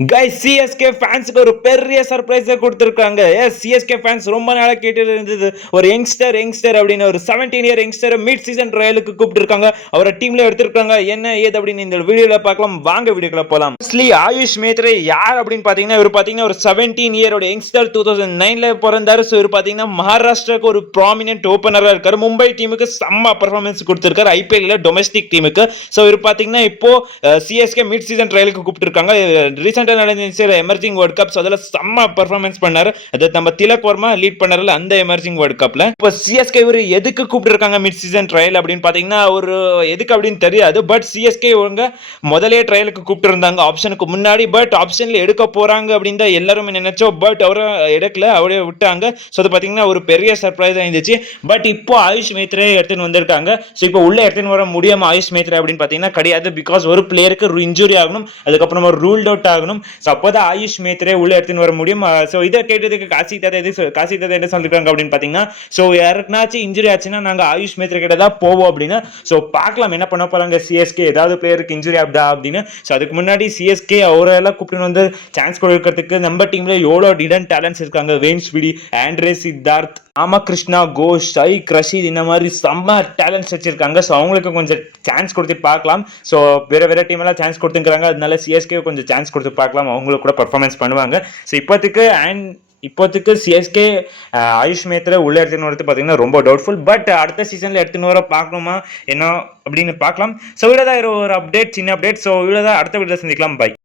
Guys CSK ஃபேன்ஸ்க்கு ஒரு பெரிய சர்ப்ரைஸை கொடுத்துருக்காங்க. சிஎஸ்கே ஃபேன்ஸ் ரொம்ப நாளாக கேட்டு இருந்தது ஒரு யங்ஸ்டர் அப்படின்னு ஒரு 17 இயர் யங்ஸ்டர் மிட் சீசன் ட்ரையலுக்கு கூப்பிட்டுருக்காங்க. அவரை டீம்ல எடுத்திருக்காங்க. என்ன ஏது அப்படின்னு இந்த வீடியோல பார்க்கலாம். வாங்க வீடியோக்குள்ள போலாம். மோஸ்ட்லி ஆயுஷ் மேத்ரே யார் அப்படின்னு பார்த்தீங்கன்னா இவர் பார்த்தீங்கன்னா ஒரு 17 இயரோட யங்ஸ்டர் 2009ல பிறந்தாரு. ஸோ இவர் பார்த்தீங்கன்னா மகாராஷ்டிராவுக்கு ஒரு ப்ராமினென்ட் ஓப்பனராக இருக்காரு. மும்பை டீமுக்கு செம்ம பர்ஃபார்மன்ஸ் கொடுத்திருக்காரு ஐபிஎல்ல டொமஸ்டிக் டீமுக்கு. ஸோ இவர் பார்த்தீங்கன்னா இப்போ சிஎஸ்கே மிட் சீசன் ட்ரையலுக்கு கூப்பிட்டுருக்காங்க. ரீசெண்டாக நடந்துச்சு எமர்ஜிங் வேர்ல்ட் கப். அதில் செம்ம பர்ஃபார்மன்ஸ் பண்ணாரு. அது நம்ம திலக் வர்மா லீட் பண்ணாருல அந்த எமர்ஜிங் வேர்ல்ட் கப்ல. இப்போ சிஎஸ்கே இவர் எதுக்கு கூப்பிட்டுருக்காங்க மிட் சீசன் ட்ரையல் அப்படின்னு பார்த்தீங்கன்னா ஒரு எதுக்கு அப்படின்னு தெரியாது. பட் சிஎஸ்கே இவங்க முதலே ட்ரையலுக்கு கூப்பிட்டு இருந்தாங்க ஆப்ஷனுக்கு முன்னாடி. பட் ஆப்ஷன்ல எடுக்க போறாங்க அப்படின்னு தான் எல்லாருமே நினைச்சோம். பட் அவரை எடுக்கல, அவரே விட்டாங்க. ஸோ அது பார்த்தீங்கன்னா ஒரு பெரிய சர்ப்ரைஸ் இருந்துச்சு. பட் இப்போ ஆயுஷ் மேத்ரே எடுத்துன்னு வந்திருக்காங்க. ஸோ இப்போ உள்ள எடுத்துன்னு வர முடியாம ஆயுஷ் மேத்ரே அப்படின்னு பார்த்தீங்கன்னா கிடையாது. பிகாஸ் ஒரு பிளேயருக்கு இன்ஜுரி ஆகணும், அதுக்கப்புறம் ஒரு ரூல்ட் அவுட் ஆகணும். ஸோ அப்போதான் ஆயுஷ் மேத்ரே உள்ள எடுத்துன்னு வர முடியும். ஸோ இதை கேட்டதுக்கு காசி தாத்தா என்ன சொல்லிருக்காங்க அப்படின்னு பார்த்தீங்கன்னா ஸோ யாருக்குனாச்சும் இன்ஜுரி ஆச்சுன்னா நாங்கள் ஆயுஷ் மேத்ரே கிட்ட தான் போவோம் அப்படின்னு. ஸோ பார்க்கலாம் என்ன பண்ண போறாங்க சிஎஸ்கே, ஏதாவது பிளேயருக்கு இன்ஜுரி ஆகுதா அப்படின்னு. ஸோ அதுக்கு முன்னாடி சிஎஸ்கே அவரெல்லாம் கூப்பிட்டு வந்து சான்ஸ் கொடுக்கறதுக்கு நம்ம டீம்ல எவ்வளோ டிடன் டேலண்ட்ஸ் இருக்காங்க. Wayne Sweety, Andre Siddharth, Ramakrishna Ghosh, Shaikh Rasheed, இந்த மாதிரி செம்ம டேலண்ட்ஸ் வச்சிருக்காங்க. ஸோ அவங்களுக்கு கொஞ்சம் சான்ஸ் கொடுத்து பார்க்கலாம். ஸோ வேற டீம் எல்லாம் சான்ஸ் கொடுத்துக்கிறாங்க. அதனால சிஎஸ்கே கொஞ்சம் சான்ஸ் கொடுத்து பார்க்கலாம், அவங்களுக்கு கூட பர்ஃபார்மன்ஸ் பண்ணுவாங்க. ஸோ இப்போதைக்கு சிஎஸ்கே ஆயுஷ் மேத்ரே உள்ள எடுத்துன்னு வரது பார்த்தீங்கன்னா ரொம்ப டவுட்ஃபுல். பட் அடுத்த சீசன்ல எடுத்துன்னு வர பார்க்கணுமா என்ன அப்படின்னு பார்க்கலாம். ஸோ இவ்வளோதான் ஒரு அப்டேட், சின்ன அப்டேட். ஸோ இவ்வளோதான், அடுத்த வீடியோ சந்திக்கலாம். பை.